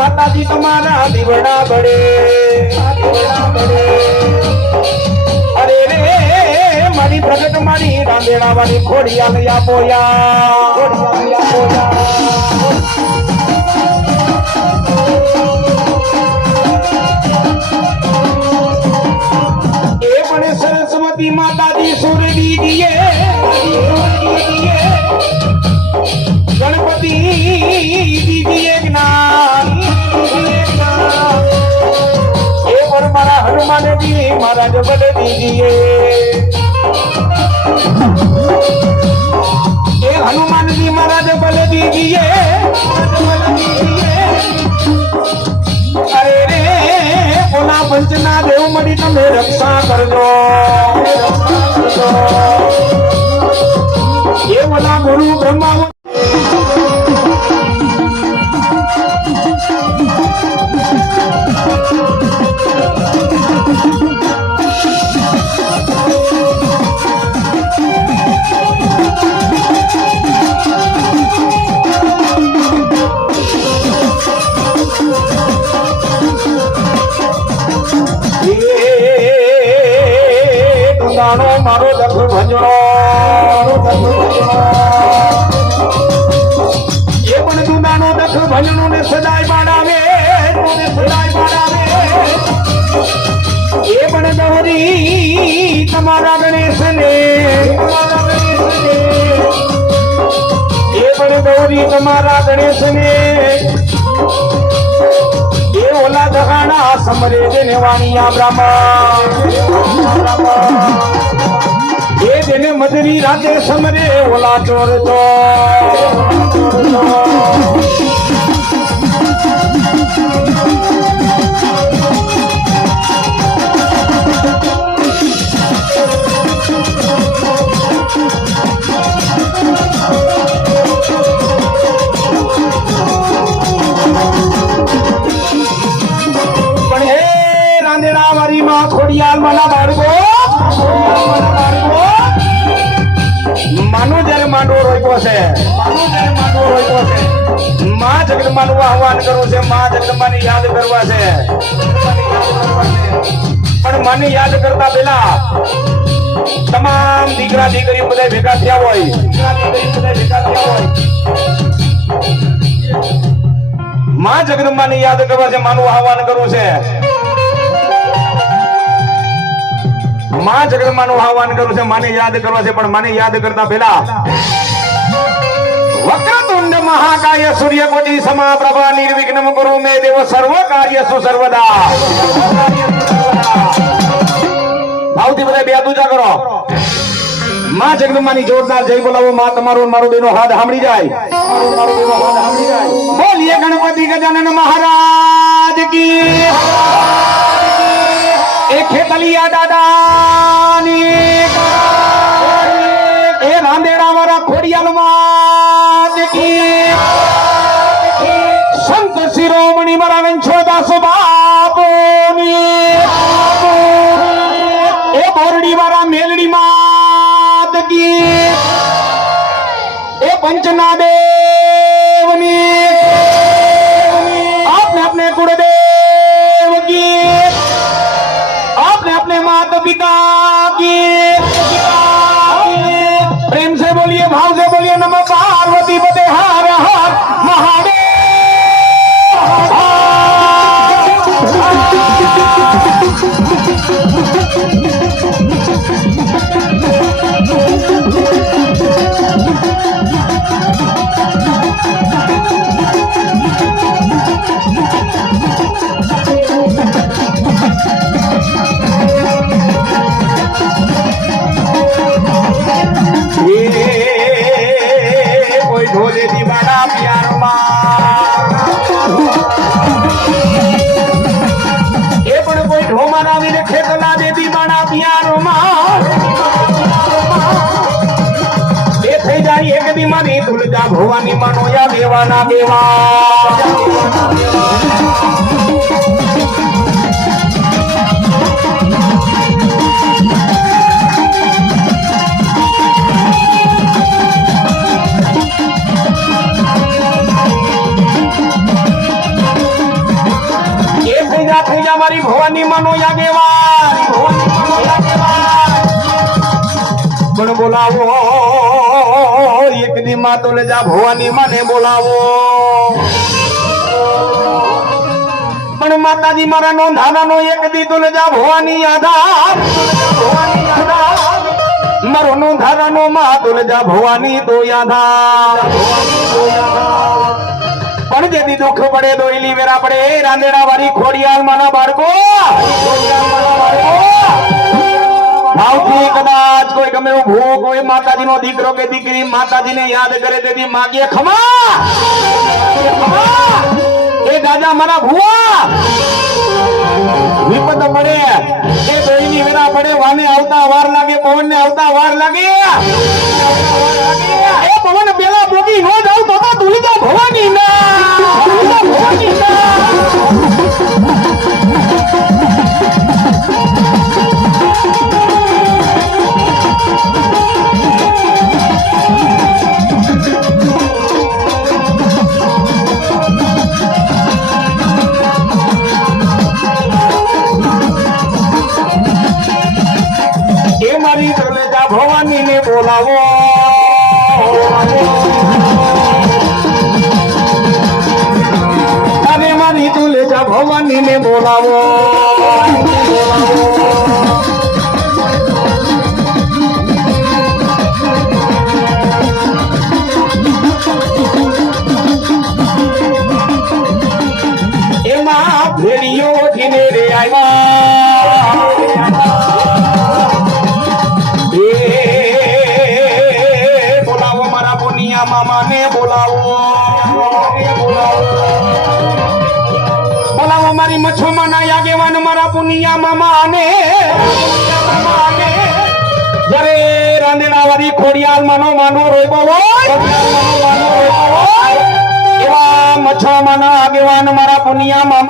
માતાજી તમારા દીવડા બળે. અરે રે મારી પ્રગટ મારી રાંદેડા વાળી ખોડિયા એ પણ સરસ્વતી માતાજી સુર દીદીએ મહારાજ બળ દીદીએ એ હનુમાનજી મહારાજ બલ દીદીએ અરે રે ઓના પંચના દેવ મળી તમે રક્ષા કરજો. દખ ને સદાય બાળાવે એ પણ દોરી તમારા ગણેશ ને એ પણ દોરી તમારા ગણેશ ને એ ઓલા દહાણા સમરે જેને વાણિયા બ્રાહ્મણ. એ જેને મધરી રાતે સમરે ઓલા ચોર પણ રાંદેડા મારી માં ખોડિયાલ માના બાળકો માના જ્યારે માંડવો રોક્યો છે. માનો જયારે માંડવો રોક્યો છે. માં જગદંબાનું આહવાન કરવું છે. માં જગદંબાને યાદ કરવા છે. પણ મને યાદ કરતા પેલા તમામ દીકરા દીકરી બધા ભેગા થયા હોય. દીકરા દીકરી બધા માં યાદ કરવા છે. માનું આહવાન કરવું છે. માં જગદંબાનું આહવાન કરવું છે, માને યાદ કરવા છે, પણ માને યાદ કરતા પેલા વક્રતુંડ મહાકાય સમા પ્રભા નિર્વિઘ્નમ ગુરુ મે દેવ સર્વ કાર્યસુ સર્વદા. ભાવથી બધા બે દૂજા કરો. માં જગદંબાની જોરદાર જય બોલાવો, માં તમારો ને મારો બેનો હાથ સાંભળી જાય મારો બેનો હાથ સાંભળી જાય. બોલીએ ગણપતિ ગજાનન મહારાજ કી. એ ખેતલિયા દાદાની એ રાંદેડા મારા ખોડિયાલ સંત શિરોમણી મારા વેંછોદાસ બાપુની. એ બોરડી વાળા મેલડી માં એ પંચના Kapital. ભવાની મનોયા દેવાના દેવા. એ થઈ જા થઈ જા મારી ભવાની ભવાની મનોયા દેવા. પણ બોલાવો. એક દી માં તો ભવાની માને બોલાવો. પણ માતાજી મારા નોંધાના નો એક દી તો જા, ભવાની આધાર. મારો નોંધારા નો માં તો જા, ભવાની તો આધાર. ભવાની તો આધાર પણ જેથી દુઃખ પડે દોયલી વેરા પડે. રાંદેડા વાળી ખોડિયાલ માના બાળકો. ભાવથી કદાચ કોઈ ગમે એવું ભૂખ હોય, માતાજીનો દીકરો કે દીકરી માતાજીને યાદ કરે તેથી માગીએ ખમા! એ દાદા મારા ભુવા! વિપદ પડે, એ દોઈની વેરા પડે, વાને આવતા વાર લાગે પવન ને આવતા વાર લાગે. એ પવન પેલા ભોગી નો જાવ તો તુલિકા ભવાની ના. ભવાની ને બોલાવો મારી મચ્છોમાં આગેવાન મારા પુનિયા મામાને જરે રાંદેડા વાળી ખોડિયાલ માનો માનો રોઈબો હોય, એવા મચ્છોમાં આગેવાન મારા પુનિયા મામા